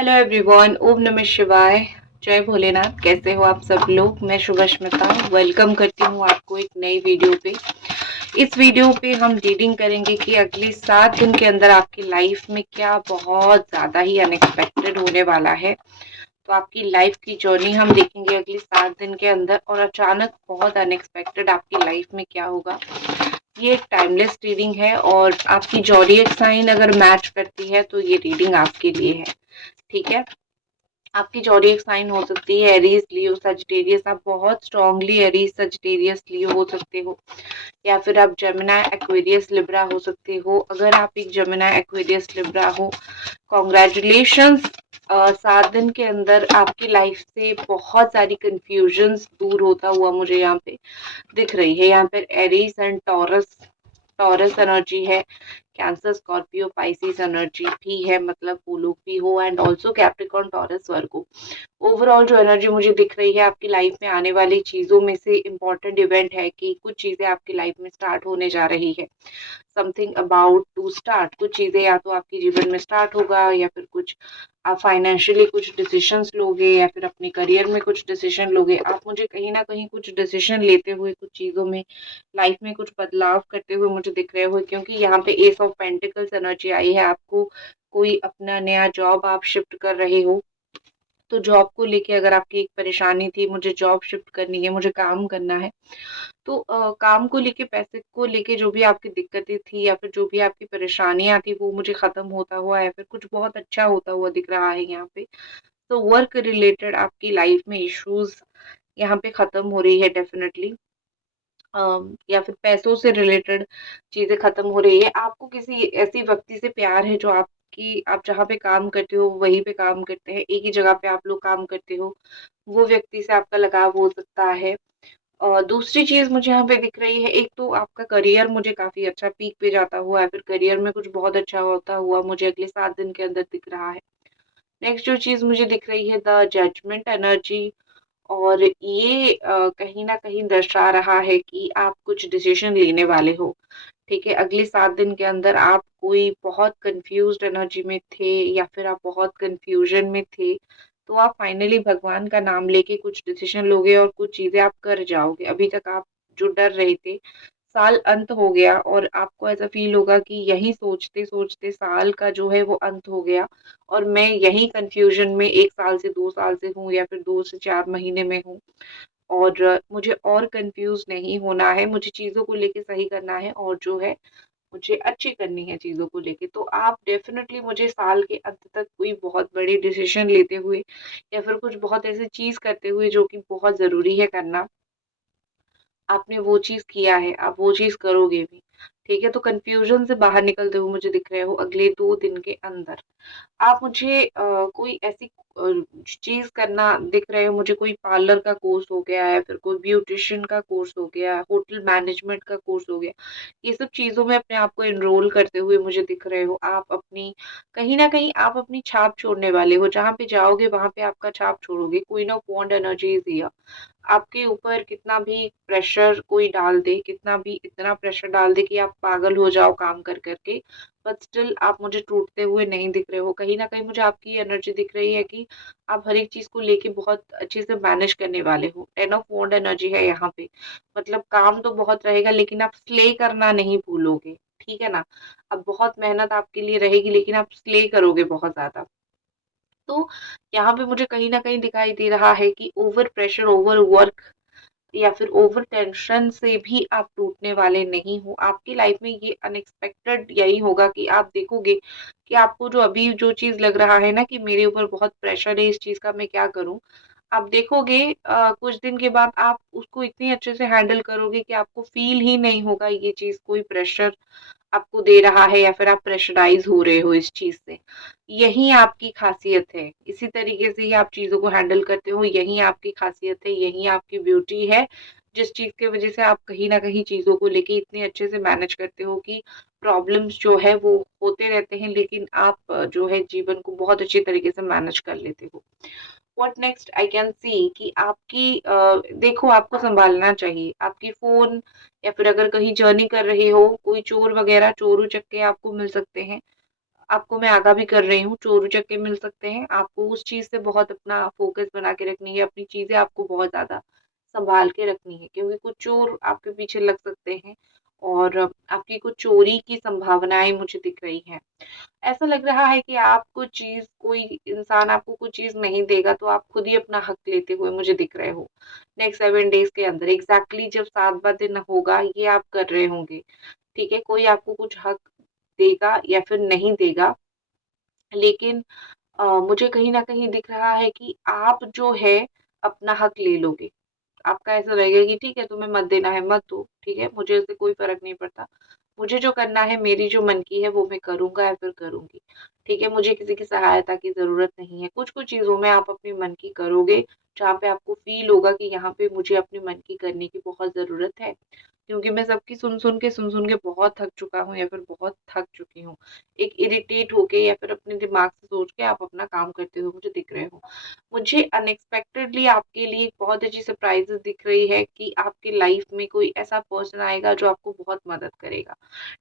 Hello everyone, ओम नमः शिवाय। जय भोलेनाथ। कैसे हो आप सब लोग? मैं शुभस्मिता वेलकम करती हूँ आपको एक नई वीडियो पे। इस वीडियो पे हम रीडिंग करेंगे कि अगले 7 दिन के अंदर आपकी लाइफ में क्या बहुत ज्यादा ही अनएक्सपेक्टेड होने वाला है। तो आपकी लाइफ की जर्नी हम देखेंगे अगले 7 दिन के अंदर, और अचानक बहुत अनएक्सपेक्टेड आपकी लाइफ में क्या होगा। ये एक टाइमलेस रीडिंग है और आपकी जॉडिएक साइन अगर मैच करती है तो ये रीडिंग आपके लिए है। ठीक है, आपकी जॉडिएक साइन हो सकती है एरीज, लियो, सजिटेरियस। आप बहुत स्ट्रांगली एरीज, सजिटेरियस, लियो हो सकते हो, या फिर आप जेमिनी, एक्वेरियस, लिब्रा हो सकते हो। अगर आप एक जेमिनी, एक्वेरियस, लिब्रा हो, कॉन्ग्रेचुलेशंस। 7 दिन के अंदर आपकी लाइफ से बहुत सारी कंफ्यूजन्स दूर होता हुआ मुझे यहाँ पे दिख रही है। यहाँ पर Aries and taurus, taurus energy है, कैंसर, स्कॉर्पियो, पाइसिस एनर्जी भी है, मतलब वो लोग भी हो, and also Capricorn, taurus, Virgo. Overall जो एनर्जी मुझे दिख रही है आपकी लाइफ में आने वाली चीजों में से इम्पोर्टेंट इवेंट है कि कुछ चीजें आपकी लाइफ में स्टार्ट होने जा रही है। Something about to start. कुछ चीजें या तो आपके जीवन में स्टार्ट होगा, या फिर कुछ आप फाइनेंशियली कुछ डिसीजंस लोगे, या फिर अपने करियर में कुछ डिसीजन लोगे। आप मुझे कहीं ना कहीं कुछ डिसीजन लेते हुए कुछ चीजों में लाइफ में कुछ बदलाव करते हुए मुझे दिख रहे हो, क्योंकि यहाँ पे एस ऑफ पेंटिकल्स एनर्जी आई है। आपको कोई अपना नया जॉब आप शिफ्ट कर रहे हो, तो जॉब को लेके अगर आपकी एक परेशानी थी, मुझे जॉब शिफ्ट करनी है, मुझे काम करना है, तो काम को लेके, पैसे को लेके जो भी आपकी दिक्कतें थी या फिर जो भी आपकी परेशानियां थी, वो मुझे खत्म होता हुआ या फिर कुछ बहुत अच्छा होता हुआ दिख रहा है यहाँ पे। तो वर्क रिलेटेड आपकी लाइफ में इश्यूज यहाँ पे खत्म हो रही है डेफिनेटली। या फिर पैसों से रिलेटेड चीजें खत्म हो रही है। आपको किसी ऐसी व्यक्ति से प्यार है जो आपकी, आप जहाँ पे काम करते हो वहीं पे काम करते हैं, एक ही जगह पे आप लोग काम करते हो, वो व्यक्ति से आपका लगाव हो सकता है। और दूसरी चीज मुझे यहाँ पे दिख रही है, एक तो आपका करियर मुझे काफी अच्छा पीक पे जाता हुआ है, फिर करियर में कुछ बहुत अच्छा होता हुआ मुझे अगले 7 दिन के अंदर दिख रहा है। नेक्स्ट जो चीज मुझे दिख रही है, द जजमेंट एनर्जी। और ये कहीं ना कहीं दर्शा रहा है कि आप कुछ डिसीजन लेने वाले हो। ठीक है, अगले 7 दिन के अंदर आप कोई बहुत कंफ्यूज्ड एनर्जी में थे, या फिर आप बहुत कंफ्यूजन में थे, तो आप फाइनली भगवान का नाम लेके कुछ डिसीजन लोगे और कुछ चीजें आप कर जाओगे। अभी तक आप जो डर रहे थे, साल अंत हो गया और आपको ऐसा फील होगा कि यही सोचते सोचते साल का जो है वो अंत हो गया, और मैं यही कंफ्यूजन में 1 साल से 2 साल से हूँ, या फिर 2 से 4 महीने में हूँ। और मुझे और कंफ्यूज नहीं होना है, मुझे चीजों को लेके सही करना है, और जो है मुझे अच्छी करनी है चीजों को लेके। तो आप डेफिनेटली मुझे साल के अंत तक कोई बहुत बड़ी डिसीजन लेते हुए, या फिर कुछ बहुत ऐसी चीज करते हुए जो कि बहुत जरूरी है करना, आपने वो चीज़ किया है, आप वो चीज़ करोगे भी। ठीक है? तो कन्फ्यूज़न से बाहर निकलते हुए मुझे दिख रहे हो अगले 2 दिन के अंदर। आप मुझे कोई ऐसी चीज़ करना दिख रहे हो, मुझे कोई पार्लर का कोर्स हो गया, या फिर कोई ब्यूटिशियन का कोर्स हो गया, होटल मैनेजमेंट का कोर्स हो गया। ये सब चीज़ों में अपने आप को एनरोल करते हुए मुझे दिख रहे हो। आप अपनी, कहीं न कहीं आप अपनी छाप छोड़ने वाले हो। जहाँ पे जाओगे वहाँ पे आपका छाप छोड़ोगे। Queen of wand energy is here. आपके ऊपर कितना भी प्रेशर कोई डाल दे, कितना भी इतना प्रेशर डाल दे कि आप पागल हो जाओ काम कर कर के, बट स्टिल आप मुझे टूटते हुए नहीं दिख रहे हो। कहीं न कहीं मुझे आपकी एनर्जी दिख रही है कि आप हर एक चीज़ को लेके बहुत अच्छे से मैनेज करने वाले हो। 10 ऑफ वॉन्ड एनर्जी है यहाँ पे। मतलब काम तो बहुत रहेगा, लेकिन आप स्ले करना नहीं भूलोगे, ठीक है ना? अब बहुत मेहनत आपके लिए रहेगी, लेकिन आप स्ले करोगे बहुत ज़्यादा। तो यहाँ पे मुझे कहीं न कहीं दिखाई दे रहा है कि ओवर प्रेशर, ओवर वर्क, या फिर ओवर टेंशन से भी आप टूटने वाले नहीं हो। आपकी लाइफ में ये अनएक्सपेक्टेड यही होगा कि आप देखोगे कि आपको जो अभी जो चीज़ लग रहा है ना कि मेरे ऊपर बहुत प्रेशर है, इस चीज़ का मैं क्या करूँ? आप देखोगे कुछ दिन के बाद आप उसको इतनी अच्छे से हैंडल करोगे कि आपको फ़ील ही नहीं होगा ये चीज़ कोई प्रेशर आपको दे रहा है, या फिर आप प्रेशराइज़ हो रहे हो इस चीज़ से। यही आपकी ख़ासियत है। इसी तरीके से ही आप चीज़ों को हैंडल करते हो, यही आपकी ख़ासियत है, यही आपकी ब्यूटी है, जिस चीज़ की वज़ह से आप कहीं न कहीं चीज़ों को लेके इतने अच्छे से मैनेज करते हो कि प्रॉब्लम्स जो है वो होते रहते हैं, लेकिन आप जो है जीवन को बहुत अच्छी तरीके से मैनेज कर लेते हो। What next I can see कि आपकी देखो, आपको सँभालना चाहिए। आपकी फ़ोन, या फिर अगर कहीं जर्नी कर रहे हो, कोई चोर वग़ैरह, चोर-उचक्के आपको मिल सकते हैं। आपको मैं आगाह भी कर रही हूँ, चोर उचक्के मिल सकते हैं। आपको उस चीज़ से बहुत अपना फ़ोकस बना के रखनी है, अपनी चीज़ें आपको बहुत ज़्यादा सँभाल के रखनी है, क्योंकि कुछ चोर आपके पीछे लग सकते हैं और आपकी कुछ चोरी की संभावनाएँ मुझे दिख रही हैं। ऐसा लग रहा है कि आपको चीज़ कोई इंसान आपको कोई चीज़ नहीं देगा, तो आप खुद ही अपना हक लेते हुए मुझे दिख रहे हो। नेक्स्ट 7 डेज़ के अंदर एग्ज़ैक्टली जब 7वाँ दिन होगा, ये आप कर रहे होंगे, ठीक है? कोई आपको कुछ हक देगा या फिर नहीं देगा, लेकिन मुझे कहीं न कहीं दिख रहा है कि आप जो है अपना हक ले लोगे। आपका ऐसा रहेगा कि ठीक है, तुम्हें मत देना है मत दो, ठीक है? मुझे इससे कोई फ़र्क नहीं पड़ता। मुझे जो करना है, मेरी जो मन की है वो मैं करूँगा या फिर करूँगी, ठीक है? मुझे किसी की सहायता की ज़रूरत नहीं है। कुछ-कुछ चीज़ों में आप अपनी मन की करोगे, जहाँ पे आपको फ़ील होगा कि यहाँ पे मुझे अपने मन की करने की बहुत ज़रूरत है। क्योंकि मैं सबकी सुन-सुन के बहुत थक चुका हूँ या फिर बहुत थक चुकी हूँ। एक इरिटेट होके या फिर अपने दिमाग से सोच के आप अपना काम करते हुए मुझे दिख रहे हो। मुझे अनएक्सपेक्टेडली आपके लिए एक बहुत अच्छी सरप्राइज़ेज़ दिख रही है कि आपकी लाइफ़ में कोई ऐसा पर्सन आएगा जो आपको बहुत मदद करेगा।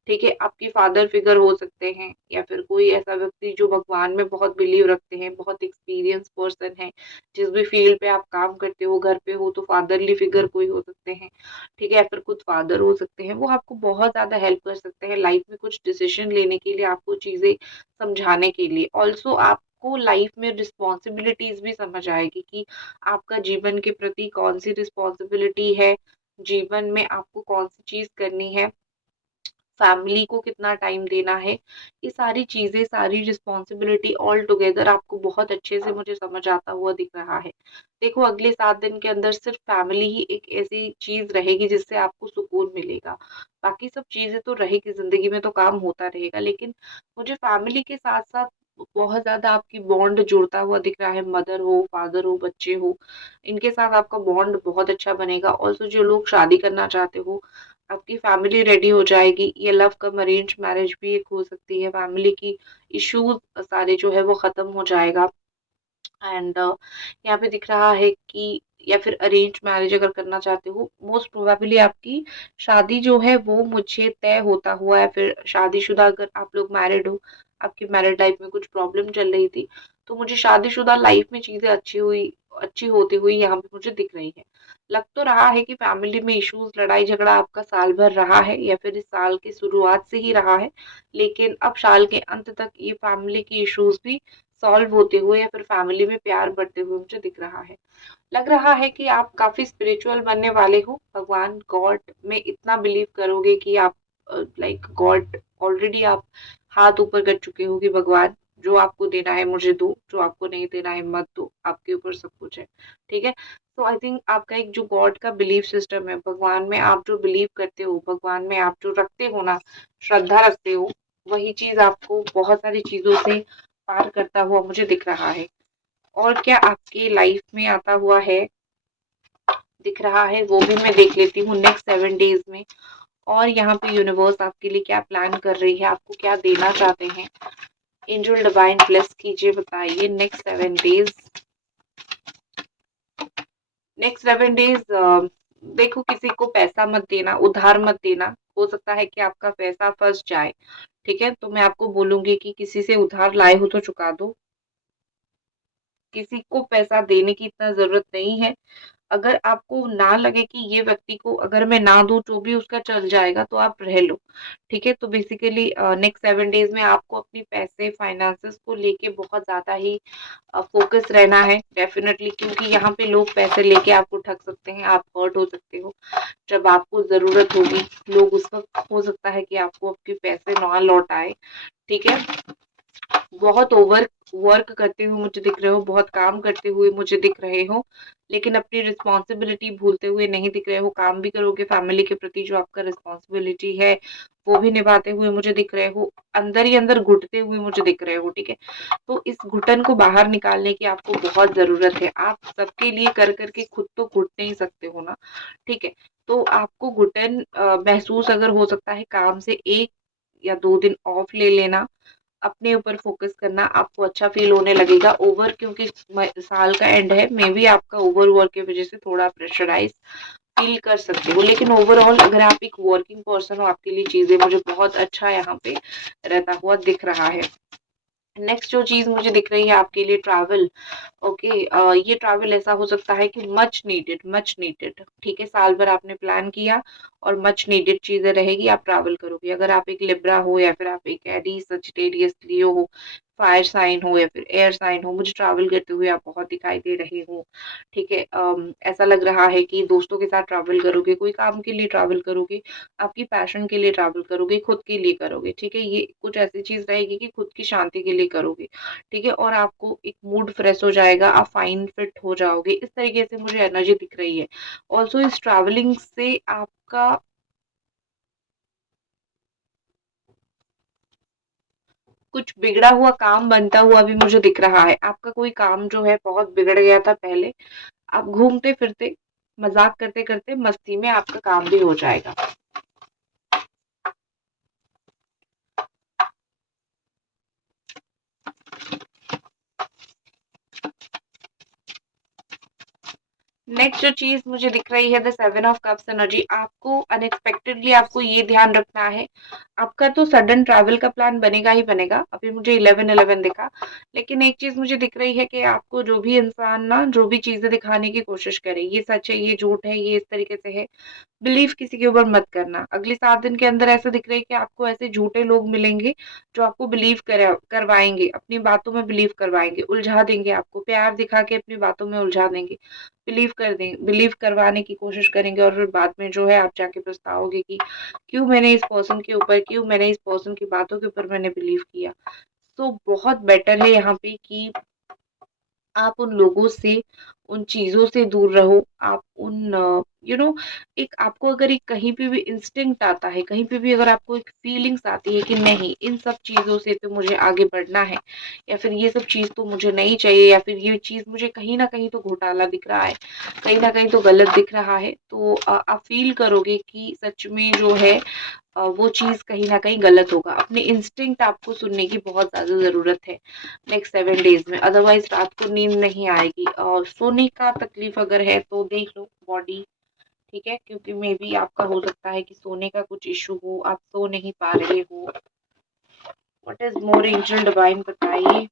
ठीक है? आपके फादर फिगर हो सकते हैं या फिर कोई ऐसा व्यक्ति जो भगवान में बहुत बिलीव रखते हैं, बहुत एक्सपीरियंस पर्सन है। जिस भी फील्ड पे आप काम करते हो, घर पे हो तो फादरली फिगर कोई हो सकते हैं, ठीक है? या फिर खुद फादर हो सकते हैं। वो आपको बहुत ज़्यादा हेल्प कर सकते हैं लाइफ में कुछ डिसीज़न लेने के लिए, आपको चीज़ें समझाने के लिए। ऑल्सो आपको लाइफ में रिस्पॉन्सिबिलिटीज़ भी समझ आएगी कि आपका जीवन के प्रति कौन-सी रिस्पॉन्सिबिलिटी है, जीवन में आपको कौन-सी चीज़ करनी है। फैमिली को कितना टाइम देना है, ये सारी चीज़ें, सारी रिस्पॉन्सिबिलिटी ऑल टुगेदर आपको बहुत अच्छे से मुझे समझ आता हुआ दिख रहा है। देखो अगले 7 दिन के अंदर सिर्फ़ फैमिली ही एक ऐसी चीज़ रहेगी जिससे आपको सुकून मिलेगा। बाकी सब चीज़ें तो रहेगी, ज़िंदगी में तो काम होता रहेगा, लेकिन मुझे फैमिली के साथ-साथ बहुत ज़्यादा आपकी बॉन्ड जुड़ता हुआ दिख रहा है। मदर हो, फादर हो, बच्चे हो, इनके साथ आपका बॉन्ड बहुत अच्छा बनेगा। ऑल्सो जो लोग शादी करना चाहते हो, आपकी फैमिली रेडी हो जाएगी। ये लव कम अरेंज मैरिज भी एक हो सकती है। फैमिली की इश्यूज़ सारे जो है वो ख़त्म हो जाएगा एंड यहाँ पे दिख रहा है कि या फिर अरेंज मैरिज अगर करना चाहते हो, मोस्ट प्रोबेबली आपकी शादी जो है वो मुझे तय होता हुआ या फिर शादीशुदा अगर आप लोग मैरिड हो, आपकी मैरिड लाइफ में कुछ प्रॉब्लम चल रही थी, तो मुझे शादीशुदा लाइफ में चीज़ें अच्छी होती हुई यहाँ पे मुझे दिख रही है। लग तो रहा है कि फैमिली में इश्यूज़, लड़ाई-झगड़ा आपका साल भर रहा है या फिर इस साल की शुरुआत से ही रहा है, लेकिन अब साल के अंत तक ये फैमिली की इश्यूज़ भी सॉल्व होते हुए या फिर फैमिली में प्यार बढ़ते हुए मुझे दिख रहा है। लग रहा है कि आप काफ़ी स्पिरिचुअल बनने वाले हो, भगवान गॉड में इतना बिलीव करोगे कि आप लाइक गॉड ऑलरेडी आप हाथ ऊपर कर चुके हो कि भगवान जो आपको देना है मुझे दो, जो आपको नहीं देना है मत दो, आपके ऊपर सब कुछ है, ठीक है? तो आई थिंक आपका एक जो गॉड का बिलीफ सिस्टम है, भगवान में आप जो बिलीव करते हो, भगवान में आप जो रखते हो ना, श्रद्धा रखते हो, वही चीज़ आपको बहुत सारी चीज़ों से पार करता हुआ मुझे दिख रहा है। और क्या आपकी लाइफ में आता हुआ है, दिख रहा है, वो भी मैं देख लेती हूँ नेक्स्ट 7 डेज़ में। और यहाँ पे यूनिवर्स आपके लिए क्या प्लान कर रही है, आपको क्या देना चाहते हैं। एंजल डिवाइन ब्लेस कीजिए, बताइए नेक्स्ट 7 डेज़। नेक्स्ट 7 डेज़ देखो किसी को पैसा मत देना, उधार मत देना। हो सकता है कि आपका पैसा फँस जाए, ठीक है? तो मैं आपको बोलूँगी कि किसी से उधार लाए हो तो चुका दो। किसी को पैसा देने की इतना ज़रूरत नहीं है। अगर आपको ना लगे कि ये व्यक्ति को अगर मैं ना दूँ तो भी उसका चल जाएगा, तो आप रह लो, ठीक है? तो बेसिकली नेक्स्ट 7 डेज़ में आपको अपनी पैसे, फाइनेंसेस को लेके बहुत ज़्यादा ही फ़ोकस रहना है डेफ़िनेटली, क्योंकि यहाँ पे लोग पैसे लेके आपको ठग सकते हैं, आप हर्ट हो सकते हो। जब आपको ज़रूरत होगी, लोग उस वक़्त हो सकता है कि आपको आपके पैसे ना लौटाएँ, ठीक है? बहुत वर्क करते हुए मुझे दिख रहे हो, बहुत काम करते हुए मुझे दिख रहे हो, लेकिन अपनी रिस्पॉन्सिबिलिटी भूलते हुए नहीं दिख रहे हो। काम भी करोगे फैमिली के प्रति, जो आपका रिस्पॉन्सिबिलिटी है, वो भी निभाते हुए मुझे दिख रहे हो। अंदर ही अंदर घुटते हुए मुझे दिख रहे हो, ठीक है? तो इस घुटन को बाहर निकालने की आपको बहुत ज़रूरत है। आप सबके लिए कर के खुद तो घुट नहीं सकते हो ना, ठीक है? तो आपको घुटन महसूस अगर हो सकता है, काम से 1 या 2 दिन ऑफ ले लेना, अपने ऊपर फ़ोकस करना, आपको अच्छा फ़ील होने लगेगा। क्योंकि म साल का एंड है, मेबी आपका ओवरवर्क की वज़ह से थोड़ा प्रेशराइज़ फ़ील कर सकते हो। लेकिन ओवरऑल अगर आप एक वर्किंग पर्सन हो, आपके लिए चीज़ें मुझे बहुत अच्छा यहाँ पे रहता हुआ दिख रहा है। नेक्स्ट जो चीज मुझे दिख रही है आपके लिए ट्रैवल। ओके, ये ट्रैवल ऐसा हो सकता है कि मच नीडेड, ठीक है, साल भर आपने प्लान किया और मच नीडेड चीजें रहेगी, आप ट्रैवल करोगे। अगर आप एक लिब्रा हो या फिर आप एक एडी सजिटेरियस लियो हो, फायर साइन हो या फिर एयर साइन हो, मुझे ट्रैवल करते हुए आप बहुत दिखाई दे रहे हो, ठीक है। ऐसा लग रहा है कि दोस्तों के साथ ट्रैवल करोगे, कोई काम के लिए ट्रैवल करोगे, आपकी पैशन के लिए ट्रैवल करोगे, खुद के लिए करोगे, ठीक है। ये कुछ ऐसी चीज रहेगी कि खुद की शांति के लिए करोगे, ठीक है, और आपको एक मूड फ्रेश हो जाएगा, आप फाइन फिट हो जाओगे, इस तरीके से मुझे एनर्जी दिख रही है। ऑल्सो इस ट्रैवलिंग से आपका कुछ बिगड़ा हुआ काम बनता हुआ भी मुझे दिख रहा है। आपका कोई काम जो है बहुत बिगड़ गया था पहले, आप घूमते फिरते मजाक करते करते मस्ती में आपका काम भी हो जाएगा। नेक्स्ट जो चीज मुझे दिख रही है द 7 ऑफ कप्स एनर्जी, आपको अनएक्सपेक्टेडली आपको ये ध्यान रखना है, आपका तो सडन ट्रैवल का प्लान बनेगा ही बनेगा। अभी मुझे 11-11 दिखा, लेकिन एक चीज मुझे दिख रही है कि आपको जो भी इंसान ना जो भी चीजें दिखाने की कोशिश करे, ये सच है, ये झूठ है, ये इस तरीके से है, बिलीव किसी के ऊपर मत करना। अगले 7 दिन के अंदर ऐसा दिख रहा है कि आपको ऐसे झूठे लोग मिलेंगे जो आपको करवाएंगे, अपनी बातों में बिलीव करवाएंगे, उलझा देंगे, आपको प्यार दिखा के अपनी बातों में उलझा देंगे, बिलीव करवाने की कोशिश करेंगे, और फिर बाद में जो है आप जाके पछताओगे कि क्यों मैंने इस पर्सन की बातों के ऊपर मैंने बिलीव किया। तो बहुत बेटर है यहाँ पे कि आप उन लोगों से, उन चीज़ों से दूर रहो। आप उन एक आपको अगर एक कहीं पे भी इंस्टिंक्ट आता है, कहीं पे भी अगर आपको एक फीलिंग्स आती है कि नहीं, इन सब चीज़ों से तो मुझे आगे बढ़ना है, या फिर ये सब चीज़ तो मुझे नहीं चाहिए, या फिर ये चीज़ मुझे कहीं न कहीं तो घोटाला दिख रहा है, कहीं न कहीं तो गलत दिख रहा है, तो आप फ़ील करोगे कि सच में जो है वो चीज़ कहीं न कहीं गलत होगा। अपने इंस्टिंक्ट आपको सुनने की बहुत ज़्यादा ज़रूरत है नेक्स्ट 7 डेज़ में, अदरवाइज़ रात को नींद नहीं आएगी। और सोने का तकलीफ अगर है तो देख लो बॉडी, ठीक है, क्योंकि मे बी आपका हो सकता है कि सोने का कुछ इश्यू हो, आप सो नहीं पा रहे हो। What is more angel divine बताइए।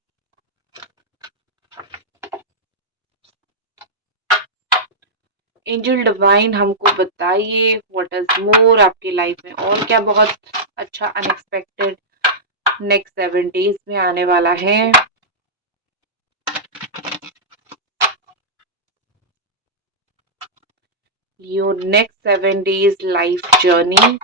एंजल डिवाइन हमको बताइए व्हाट इज़ मोर आपकी लाइफ में और क्या बहुत अच्छा अनएक्सपेक्टेड नेक्स्ट 7 डेज़ में आने वाला है। Your next 7 days life journey.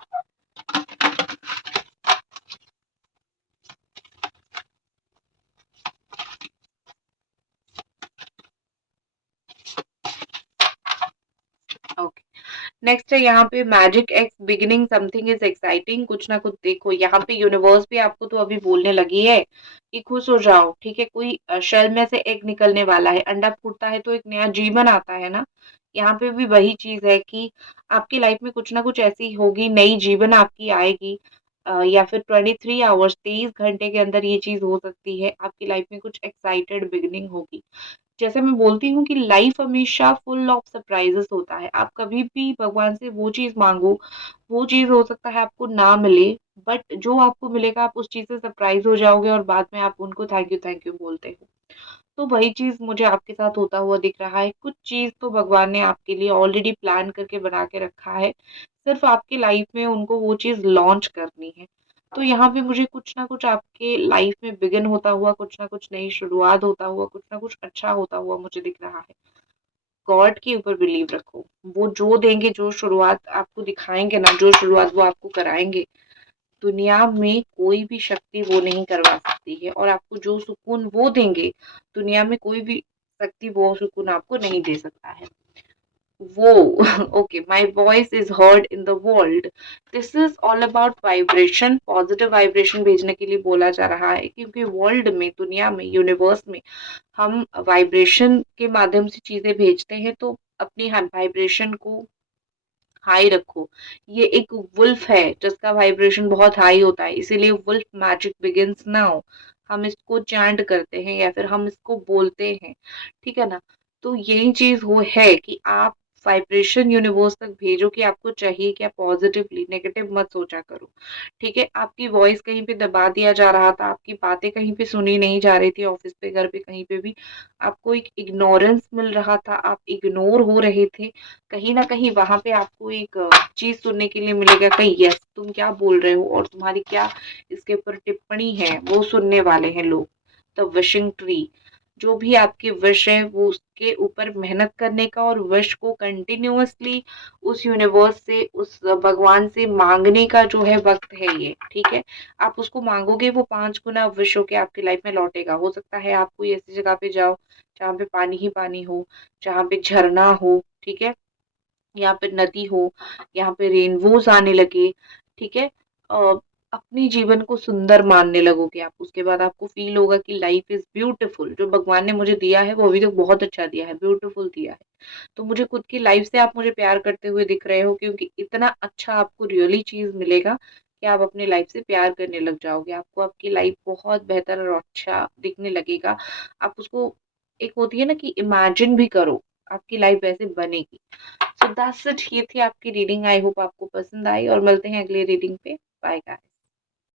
Okay, next है यहाँ पे magic x beginning something is exciting. कुछ ना कुछ देखो, यहाँ पे यूनिवर्स भी आपको तो अभी बोलने लगी है कि खुश हो जाओ, ठीक है। कोई शेल में से एग निकलने वाला है, अंडा फूटता है तो एक नया जीवन आता है ना। यहाँ पे भी वही चीज है कि आपकी लाइफ में कुछ ना कुछ ऐसी होगी, नई जीवन आपकी आएगी, या फिर 23 आवर्स 23 घंटे के अंदर ये चीज हो सकती है। आपकी लाइफ में कुछ एक्साइटेड बिगिनिंग होगी। जैसे मैं बोलती हूँ कि लाइफ हमेशा फुल ऑफ सरप्राइजेस होता है। आप कभी भी भगवान से वो चीज मांगो, वो चीज हो सकता है आपको ना मिले, बट जो आपको मिलेगा आप उस चीज से सरप्राइज हो जाओगे और बाद में आप उनको थैंक यू बोलते हो। तो वही चीज मुझे आपके साथ होता हुआ दिख रहा है। कुछ चीज तो भगवान ने आपके लिए ऑलरेडी प्लान करके बना के रखा है, सिर्फ आपकी लाइफ में उनको वो चीज लॉन्च करनी है। तो यहाँ पे मुझे कुछ ना कुछ आपके लाइफ में बिगिन होता हुआ, कुछ ना कुछ नई शुरुआत होता हुआ, कुछ ना कुछ अच्छा होता हुआ मुझे दिख रहा है। गॉड के ऊपर बिलीव रखो, वो जो देंगे, जो शुरुआत आपको दिखाएंगे ना, जो शुरुआत वो आपको कराएंगे, दुनिया में कोई भी शक्ति वो नहीं करवा सकती है। और आपको जो सुकून वो देंगे, दुनिया में कोई भी शक्ति वो सुकून आपको नहीं दे सकता है। वो okay, my voice is heard in the world. This is all about vibration, positive vibration भेजने के लिए बोला जा रहा है, क्योंकि वर्ल्ड में, दुनिया में, यूनिवर्स में हम वाइब्रेशन के माध्यम से चीजें भेजते हैं। तो अपनी वाइब्रेशन को हाई रखो। ये एक वुल्फ है जिसका वाइब्रेशन बहुत हाई होता है, इसीलिए वुल्फ मैजिक बिगिंस नाउ हम इसको चैंट करते हैं या फिर हम इसको बोलते हैं, ठीक है ना। तो यही चीज वो है कि आप वाइब्रेशन यूनिवर्स तक भेजो कि आपको चाहिए क्या, पॉजिटिवली, नेगेटिव मत सोचा करो। ठीक है, आपकी वॉइस कहीं पे दबा दिया जा रहा था, आपकी बातें कहीं पे सुनी नहीं जा रही थी, ऑफिस पे, घर पे, कहीं पे भी आपको एक इग्नोरेंस मिल रहा था, आप इग्नोर हो रहे थे, कहीं ना कहीं वहां पे आपको एक चीज सुनने के लिए मिलेगा कि यस तुम क्या बोल रहे हो और तुम्हारी क्या इसके ऊपर टिप्पणी है, वो सुनने वाले हैं लोग। द विशिंग ट्री, जो भी आपके विश है वो उसके ऊपर मेहनत करने का और विश को कंटिन्यूअसली उस यूनिवर्स से, उस भगवान से मांगने का जो है वक्त है ये। ठीक है, आप उसको मांगोगे वो 5 गुना विश होके आपकी लाइफ में लौटेगा। हो सकता है आप कोई ऐसी जगह पे जाओ जहाँ पे पानी ही पानी हो, जहाँ पे झरना हो, ठीक है, यहाँ पे नदी हो, यहाँ पे रेनबोज आने लगे, ठीक है, अपनी जीवन को सुंदर मानने लगोगे आप। उसके बाद आपको फील होगा कि लाइफ इज ब्यूटीफुल, जो भगवान ने मुझे दिया है वो अभी तक बहुत अच्छा दिया है, ब्यूटीफुल दिया है। तो मुझे खुद की लाइफ से आप मुझे प्यार करते हुए दिख रहे हो, क्योंकि इतना अच्छा आपको रियली चीज मिलेगा कि आप अपनी लाइफ से प्यार करने लग जाओगे। आपको आपकी लाइफ बहुत बेहतर और अच्छा दिखने लगेगा। आप उसको, एक होती है ना कि इमेजिन भी करो, आपकी लाइफ वैसे बनेगी। सो दैट्स इट, ये थी आपकी रीडिंग। आई होप आपको पसंद आई और मिलते हैं अगली रीडिंग पे। Bye guys.